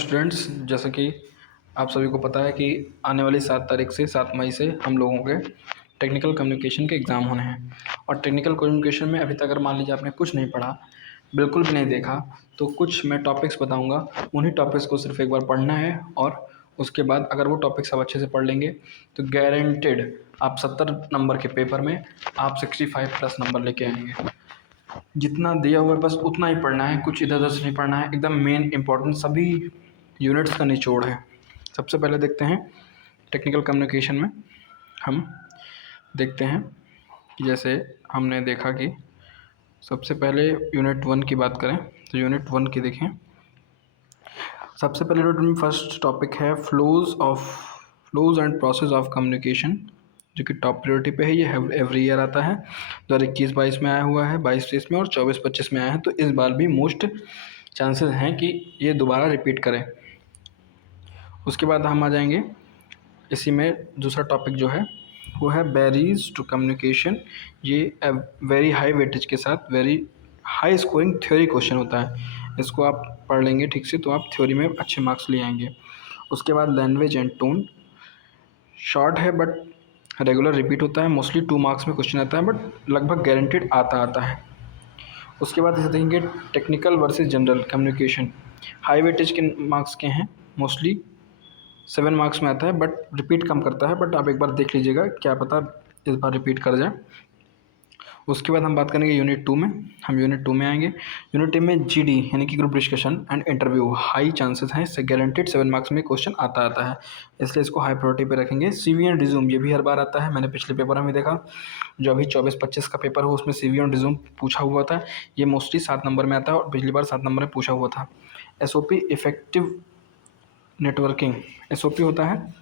Students, जैसा कि आप सभी को पता है कि आने वाली 7 तारीख से 7 मई से हम लोगों के टेक्निकल कम्युनिकेशन के एग्ज़ाम होने हैं। और टेक्निकल कम्युनिकेशन में अभी तक अगर मान लीजिए आपने कुछ नहीं पढ़ा, बिल्कुल भी नहीं देखा, तो कुछ मैं टॉपिक्स बताऊंगा। उन्हीं टॉपिक्स को सिर्फ एक बार पढ़ना है और उसके बाद अगर वो टॉपिक्स आप अच्छे से पढ़ लेंगे तो गारंटेड आप 70 नंबर के पेपर में आप 65 प्लस नंबर लेके आएंगे। जितना दिया हुआ है बस उतना ही पढ़ना है, कुछ इधर उधर से नहीं पढ़ना है। एकदम मेन इंपॉर्टेंट सभी यूनिट्स का निचोड़ है। सबसे पहले देखते हैं टेक्निकल कम्युनिकेशन में हम देखते हैं कि जैसे हमने देखा कि सबसे पहले यूनिट 1 की बात करें तो यूनिट 1 की देखें। सबसे पहले यूनिट में फर्स्ट टॉपिक है flows and process of communication, जो कि टॉप प्रायोरिटी पे है। ये एवरी ईयर आता है। 2021-22 में आया हुआ है, 22-23 में और 24-25 में आया है। तो इस बार भी मोस्ट चांसेस हैं कि ये दोबारा रिपीट करें। उसके बाद हम आ जाएंगे इसी में दूसरा टॉपिक जो है वो है बैरीज टू कम्युनिकेशन। ये वेरी हाई वेटेज के साथ very high scoring theory question होता है। इसको आप पढ़ लेंगे ठीक से तो आप थ्योरी में अच्छे मार्क्स ले आएंगे। उसके बाद लैंग्वेज एंड टोन, शॉर्ट है बट रेगुलर रिपीट होता है। मोस्टली 2 मार्क्स में क्वेश्चन आता है बट लगभग गारंटेड आता है। उसके बाद इसे देखेंगे technical versus general communication. High weightage के मार्क्स के हैं, मोस्टली 7 मार्क्स में आता है बट रिपीट कम करता है। बट आप एक बार देख लीजिएगा, क्या पता इस बार रिपीट कर जाए। उसके बाद हम बात करेंगे यूनिट 2 में। हम यूनिट 2 में आएंगे। यूनिट 2 में जीडी यानी कि group discussion and interview high chances हैं, इससे गारंटेड 7 मार्क्स में क्वेश्चन आता है, इसलिए इसको हाई प्रायोरिटी पे रखेंगे। सीवी एंड रिज्यूम, ये भी हर बार आता है। मैंने पिछले पेपर में देखा, जो अभी 24-25 का पेपर हो उसमें सीवी एंड रिज्यूम पूछा हुआ था। ये मोस्टली 7 नंबर में आता है और पिछली बार 7 नंबर में पूछा हुआ था। एसओपी इफेक्टिव नेटवर्किंग एसओपी होता है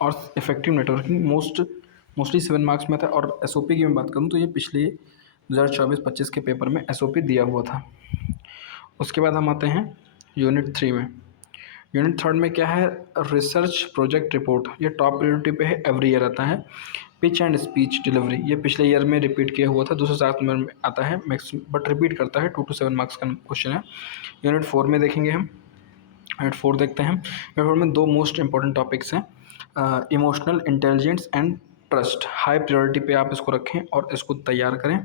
और इफेक्टिव नेटवर्किंग मोस्टली 7 मार्क्स में था। और एसओपी की मैं बात करूँ तो ये पिछले 2024-25 के पेपर में एसओपी दिया हुआ था। उसके बाद हम आते हैं यूनिट 3 में। यूनिट 3 में क्या है, रिसर्च प्रोजेक्ट रिपोर्ट। ये टॉप प्रायोरिटी पे है, एवरी ईयर आता है। पिच एंड स्पीच डिलीवरी, ये पिछले ईयर में रिपीट किया हुआ था, 207 नंबर में आता है मैक्सिमम, बट रिपीट करता है। 2 to 7 मार्क्स का क्वेश्चन है। यूनिट 4 में देखेंगे हम। यूनिट 4 देखते हैं। यूनिट 4 में 2 मोस्ट इंपॉर्टेंट टॉपिक्स हैं, emotional intelligence and trust. High priority पे आप इसको रखें और इसको तैयार करें।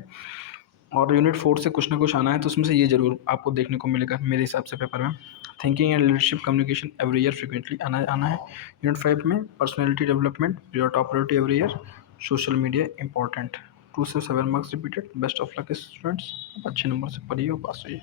और यूनिट 4 से कुछ ना कुछ आना है तो उसमें से ये ज़रूर आपको देखने को मिलेगा मेरे हिसाब से पेपर में। Thinking and leadership communication every year frequently आना है। यूनिट 5 में personality development, your top priority every year. Social media important. 2 से 7 marks repeated. Best of luck students, अच्छे नंबर से पढ़िए और पास होइए।